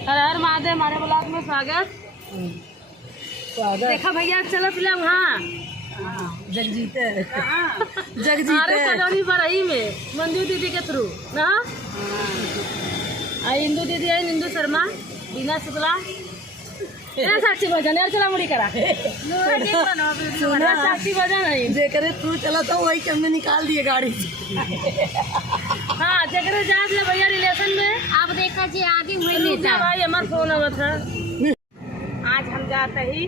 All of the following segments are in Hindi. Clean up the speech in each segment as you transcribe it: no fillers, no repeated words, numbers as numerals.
हर हर महादेव, हमारे ब्लॉग में स्वागत। देखा भैया, चलो फिर वहाँ जगजीते अरे कलोनी बरही में मंजू दीदी के थ्रू ना। इंदू दीदी है, इंदू शर्मा, बीना शुक्ला, साक्षी भजन यार, चला मुड़ी करा साक्षी भजन है जेकरे थ्रू चला था वही हमने निकाल दिए गाड़ी से। हाँ, जेकरे जात ले भैया रिलेशन में आप देखा जी आगे हुए नेता भाई हमारा फोन आवा था। आज हम जाते ही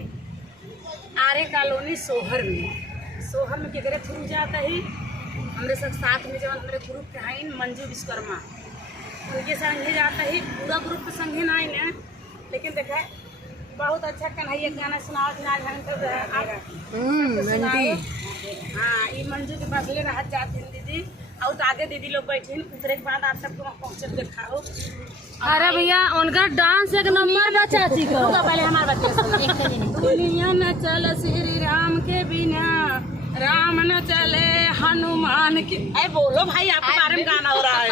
आरे कॉलोनी सोहर में केकरे थ्रू जाता ही हमरे सब साथ में जब हमारे ग्रुप के हैं मंजू विश्वकर्मा, उनके संगे जाता ही पूरा ग्रुप के संगे ना आए, लेकिन देखा बहुत अच्छा कन्हैया गाना सुनाओ हाँ, ये मंजू के बदले रह जाते हैं दीदी, और तो आगे दीदी लोग बैठे उतरे के बाद आप सबको पहुँचे दिखाओ। अरे भैया उनका डांस एक नंबर बा चाची को। पहले हमारे बच्चे दुनिया न चल श्री राम के बिना, राम न चले हनुमान के। अरे बोलो भाई, आपके बारे में गाना हो रहा है।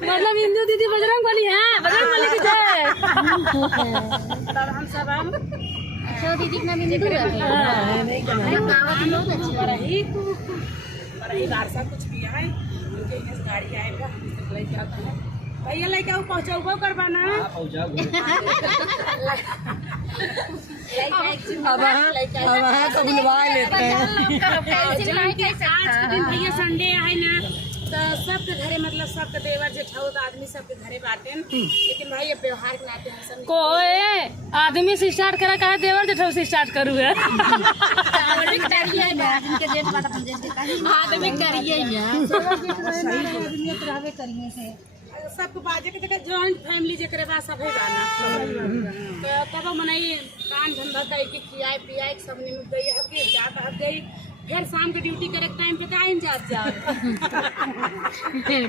मतलब इंदू दीदी बजरंग बली है, बजरंग बली की जय। तब हम सब दीदी बरही बारसा कुछ भी है, उनके गाड़ी आएगा लेके आता है भैया, लेके आओ पहुँचाओ करवाना। अब तो बुलवा लेते हैं। आज भैया संडे है ना, तो सबके घरे मतलब सबके देवर जेठाऊ तो आदमी सबके घरे बाटे, लेकिन भाई ये त्योहार के नाते हम सब कोई आदमी से स्टार्ट करा, कहा देवर जेठाऊ से स्टार्ट करूँ है। आदमी करिए सबको बाजे के जगह जॉइंट फैमिली जकरे बा सब है गाना, तो तब मनाई कान धंधा कई के खियाए पियाए सब निमक गई हब गई जात हब गई, फिर शाम के ड्यूटी करे टाइम पे टाइम जा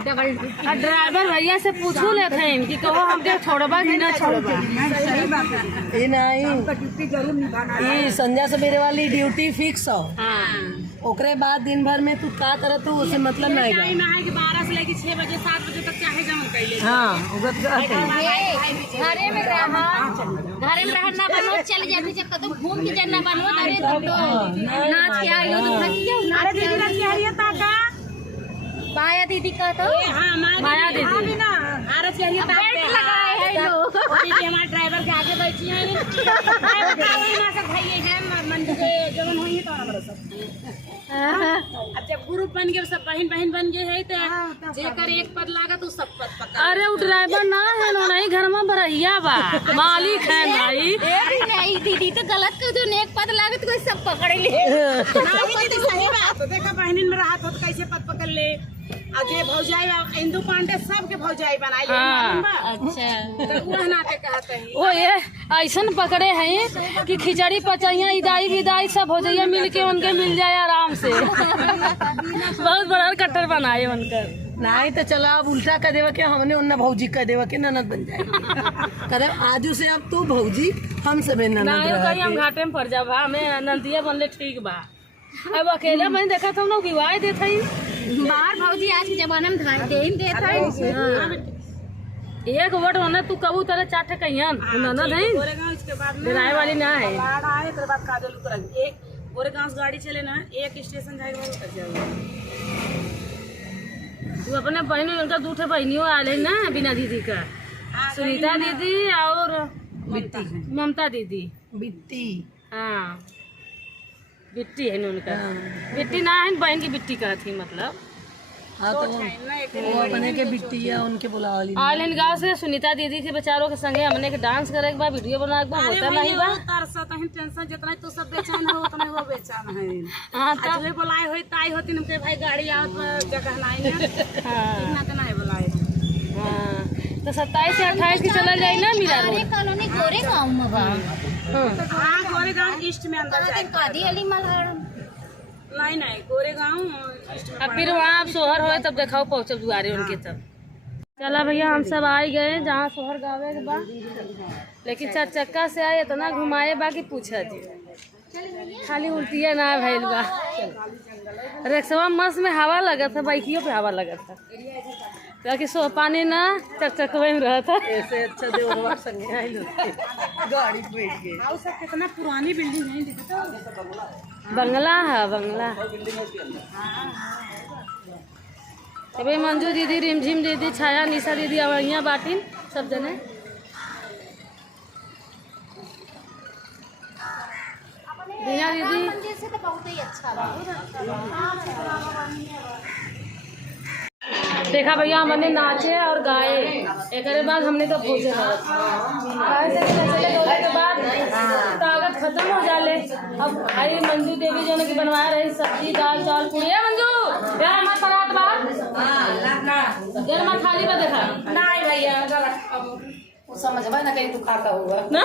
डबल ड्राइवर भैया से पूछू लेते हैं कि कहो हमके छोड़बा कि ना छोड़बा। ये नहीं, ड्यूटी जरूर निभाना। ये संध्या सवेरे वाली ड्यूटी फिक्स हो, ओकरे बाद दिन भर में तू का तरह तू उसे मतलब नहीं है कि 12 से लेके 6 बजे 7 बजे तक चाहे जाऊँ कैले। हाँ घरे में रहना बनो, चल जाते जब कदम घूम के जाना बनो, अरे नाच के आइयो तो अरे दीदी नाच के आ रही है ताका माया दीदी का तो हाँ माया दीदी ना आरस के लिए बेल्ट लगाए हैं लोग। दीदी हमारे ड्राइवर के आगे बैठी हैं भाई है मंदिर के जवन हुई है तो हमारा सब अब जब ग्रुप बन गए सब बहन बन गए है तो जेकर एक पद लागा तो सब पद पकड़। अरे वो ड्राइवर ना है ना, नहीं घर में भरैया बा मालिक है भाई। नहीं दीदी तो गलत कर दो, एक पद लागे तो कोई सब पकड़ ले। नहीं दीदी सही बात तो देखा बहनिन में रहा तो कैसे पद पकड़ ले। अजय भौजाई इंदू पांडे सबके भौजाई बनाई ले। अच्छा तो वो नाते कहते हैं ओ ये ऐसा पकड़े हैं कि खिचड़ी पचैया इदाई विदाई सब हो जाइए मिल के उनके मिल जाए आराम से। बहुत बड़ा कट्टर बनाए उनका। नहीं तो चलो अब उल्टा कर देवा के हमने उन्ना भौजी कर देवा के ननद बन जाए। करे आजू से अब तू भौजी हम सब ननद कहीं हम घाटे में पड़ जा भा, हमें नंदिया बनले ठीक बा। अब अकेला मैंने देखा था लोग विवाह देता ही बाहर भौजी आज के जमाने में देता है। एक वोट होना तू कबू तरह चाटे कहियन ननद है गोरेगांव इसके बाद में किराए वाली ना है। बाढ़ आए तो बाद काजल उतर एक गोरेगांव से गाड़ी चले ना, एक स्टेशन जाएगा उतर जाएगा। तू अपने बहनों उनका दूठे बहनियों आले ना, बिना दीदी का सुनीता दीदी और ममता दीदी बिट्टी। हाँ बिट्टी है उनका, बिट्टी ना है बहन की बिट्टी का थी मतलब। हाँ तो वो अपने के बिट्टी या उनके बुलावाली आइलैंड गाँव से सुनीता दीदी के बेचारों के संगे हमने के डांस करे के बाद वीडियो बना के बाद होता नहीं बा। टेंशन जितना तो सब बेचैन हो उतना वो बेचैन है। हाँ आज बुलाए हो ताई होती न भाई गाड़ी आवत जगह नहीं है। हाँ तो नहीं बुलाए। हाँ तो 27 से 28 की चला जाए ना मीरा रोड कॉलोनी गोरेगांव में बा। हाँ गोरेगांव ईस्ट में अंदर जाए। कादी अली मलहर नहीं गोरेगांव। अब फिर वहाँ आप सोहर हो तब देखाओ पहुँचब दुआरे उनके तब। चला भैया हम सब आ गए जहाँ सोहर गावे के बा, लेकिन 4 चक्का से आए इतना घुमाए बा कि पूछा जी खाली उल्टिया ना भैल बा। रिक्शा मस्त में हवा लगा था, बाइकियों पे हवा लगा था। ताकि सो पानी ना चकचकवे में रहा था। ऐसे अच्छा देवरवा संगे आई लोग गाड़ी पे बैठ गए। और सब कितना पुरानी बिल्डिंग है देखो। बंगला है बंगला। भाई मंजू दीदी, रिमझिम दीदी, छाया, निशा दीदी अवैया बाटिन सब जने। दीना दीदी मंदिर से तो बहुत ही अच्छा बा। देखा भैया हमने नाचे और गाए, एक बाद हमने तो भोजे के बाद ताकत खत्म हो जाले। अब भाई मंजू देवी जो की बनवा रही सब्जी दाल चावल पूरी है। मंजू यार हमारे परात बात यार हमारे थाली पर देखा नहीं भैया वो समझबा ना कहीं तू खाता हुआ ना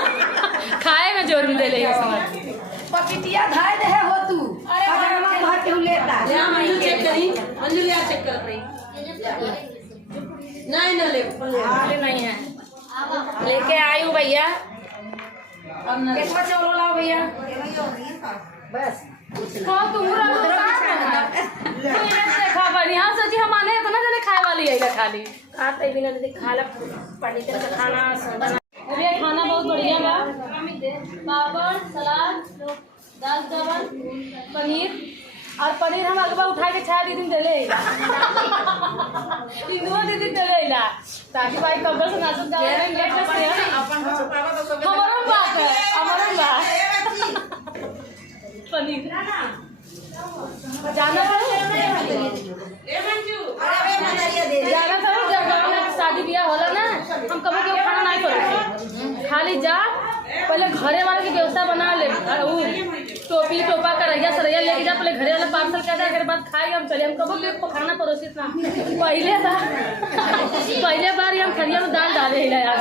खाए में जोर भी दे ले समझ पपिटिया धाय दे हो तू। अरे हमारे घर क्यों लेता ले मंजू चेक करी। मंजू ले चेक कर रही नहीं ना ले अरे नहीं है लेके आई हूँ भैया। अब ना कैसा चावल लाओ भैया बस खाओ तुम देखा बढ़िया सची हमारे इतना जने खाए वाली है खाली खाते बिना खाला पानी का खाना अरे खाना बहुत बढ़िया बा। पापड़ सलाद दाल चावल पनीर और पनीर हम अगवा उठा के छाया दीदी दे ले इंदुआ दीदी दे ले ताकि भाई कब्र से नाचत गावे में लेट से हमारा बात है हमारा बात पनीर जाना जाना था जब शादी ब्याह होला ना हम कभी के खाना नहीं करे खाली जा पहले घरे वाले की व्यवस्था बना ले टोपी टोपा करैया सरैया लेके जा पहले घरे वाला पार्सल कर दे बाद खाए हम चले हम कभी के खाना परोसी ना पहले बार हम खरिया में दाल डाले ही यार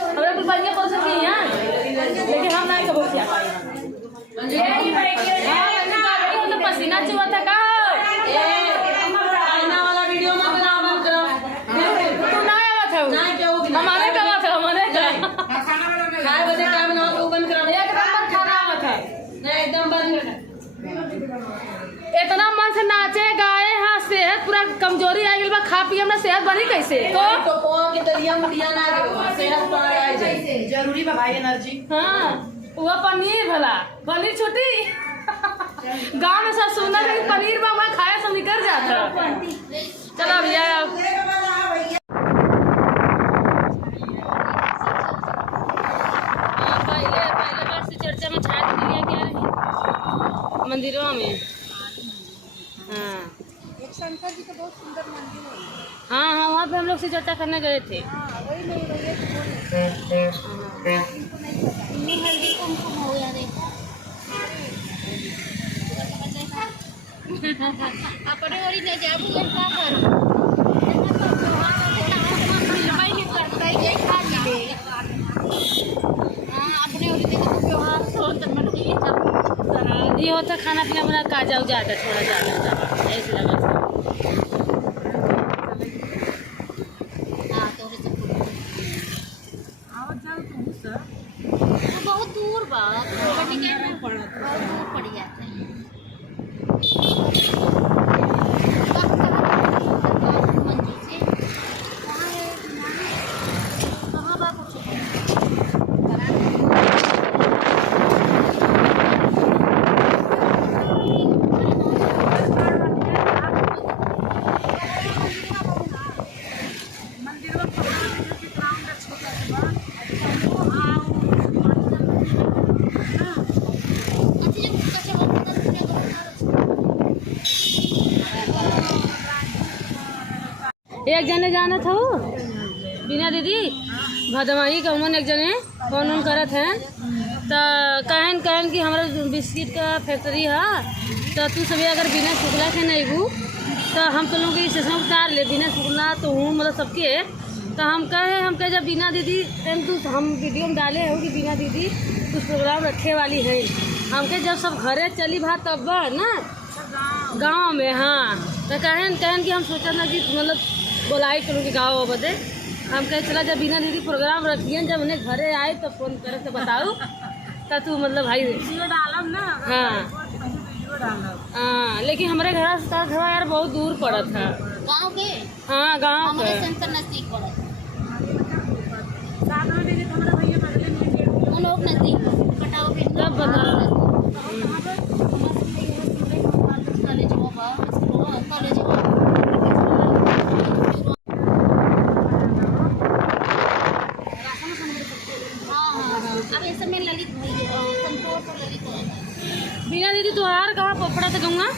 हमरा कुछ बढ़िया परोस की है लेकिन हम नहीं कबो खा पाए तो पसीना चुआ था का वाला वीडियो में बना बंद करो तू ना आवा था नहीं क्या होगी हमारे का था हमारे का खाए बजे क्या बनाओ तो बंद करो एक नंबर खाना आवा था नहीं एकदम बंद इतना मन से नाचे गाए हाँ सेहत पूरा कमजोरी आ गई बा खा पी हमरा सेहत बनी कैसे तो पोहा के दलिया मुड़िया ना सेहत पर आ जाए जरूरी बा भाई एनर्जी। हाँ वो पनीर भला पनीर छोटी गाँव में सब सुना कि पनीर बा वहाँ खाया सब निकल जाता। चलो भैया पहले बार से चर्चा में छाया दिया क्या रही मंदिरों में। हाँ एक शंकर जी का बहुत सुंदर मंदिर है। हाँ हाँ वहाँ पे हम लोग से चर्चा करने गए थे। वही नहीं हल्दी कुमकुम हो गया देखो अपने ओरी ले जाबू करता करो भाई नहीं करता है ये खा ले अपने ओरी देखो त्योहार तो तक ये होता खाना पीना बना काजा उजा था थोड़ा ज़्यादा ऐसे लगा बहुत दूर बा बहुत दूर पड़ जाता है। मंदिर से कहाँ बा कुछ एक जने जाना था वो बिना दीदी भदवाही का उन्होंने एक जने फोन उन करत हैं तो कहन कि हमारा बिस्किट का फैक्ट्री है तो तू सभी अगर बिना शुक्ला के नहीं हूँ तो हम तो लोग स्टेशन उतार ले बिना शुक्ला तो हूँ मतलब सबके तो हम कहे जब बिना दीदी तू हम वीडियो में डाले हो कि बिना दीदी कुछ प्रोग्राम रखे वाली है हमके जब सब घरे चली भा तब ना गाँव में। हाँ तो कहन कि हम सोचा ना कि मतलब बोलाई चलो कि गाँव बदे हम कहे चला जब बिना दीदी प्रोग्राम रखिए जब उन्हें घरे आए तो फोन करे तो बताओ तो तू मतलब भाई वीडियो डालम ना। हाँ वीडियो डालम हाँ लेकिन हमारे घर यार बहुत दूर पड़ा था गाँव के हाँ गाँव हमारे के सेंटर नजदीक पड़ा साथ में दीदी हमारा भैया बगले में है, वो लोग नजदीक कटाओ भी सब बता कॉलेज होगा कॉलेज होगा हाँ अब ऐसे में ललित भैया संतोष और ललित है। बिना दीदी तुहार कहाँ पोपड़ा से कहूँगा?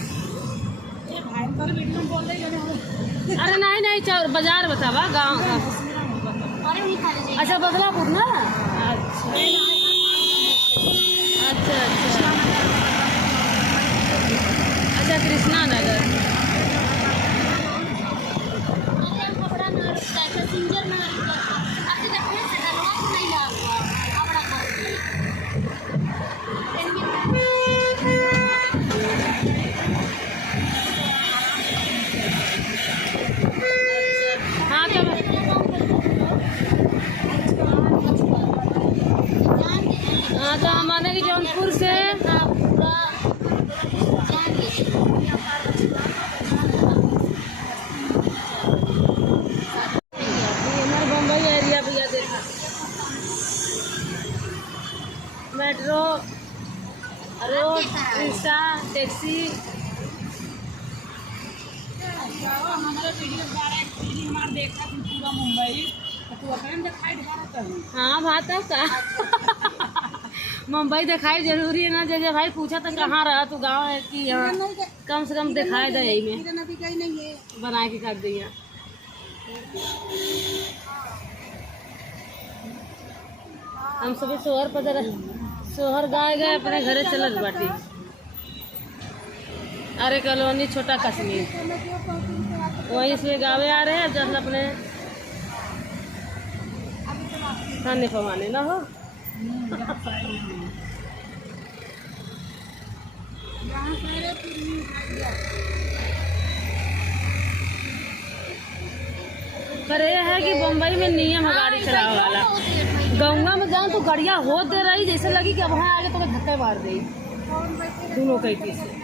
अरे नहीं नहीं बाजार बतावा गाँव का। और वही खा लीजिए अच्छा बदलापुर ना। अच्छा अच्छा अच्छा अच्छा कृष्णा नगर। कपड़ा ना पैसेंजर ना आपसे देखने से डरवा नहीं लगा कपड़ा को हाँ तो हाँ तो हम आने की जौनपुर से हमारे बम्बई एरिया भैया देखा मेट्रो रोड रिक्शा टैक्सी। हमारा वीडियो हमारा देखा तुम पूरा मुंबई तो तू अपने दिखाई दिखा रहा था। हाँ बात है का मुंबई दिखाई जरूरी है ना। जैसे भाई पूछा तो कहाँ रहा तू गाँव है कि यहाँ कम से कम दिखाई दे यही में बना के कर दिया। हम सभी सोहर पर सोहर गाए गए अपने घरे चलत बाटी। अरे कॉलोनी छोटा कश्मीर वहीं से गावे आ रहे हैं जब अपने खाने पवाने ना हो। पर ये है कि बम्बई में नियम है गाड़ी चलाने वाला। गंगा में जाऊँ तो गाड़ियाँ हो दे रही जैसे लगी कि अब वहाँ आगे तो धक्के मार दी दोनों कहीं से।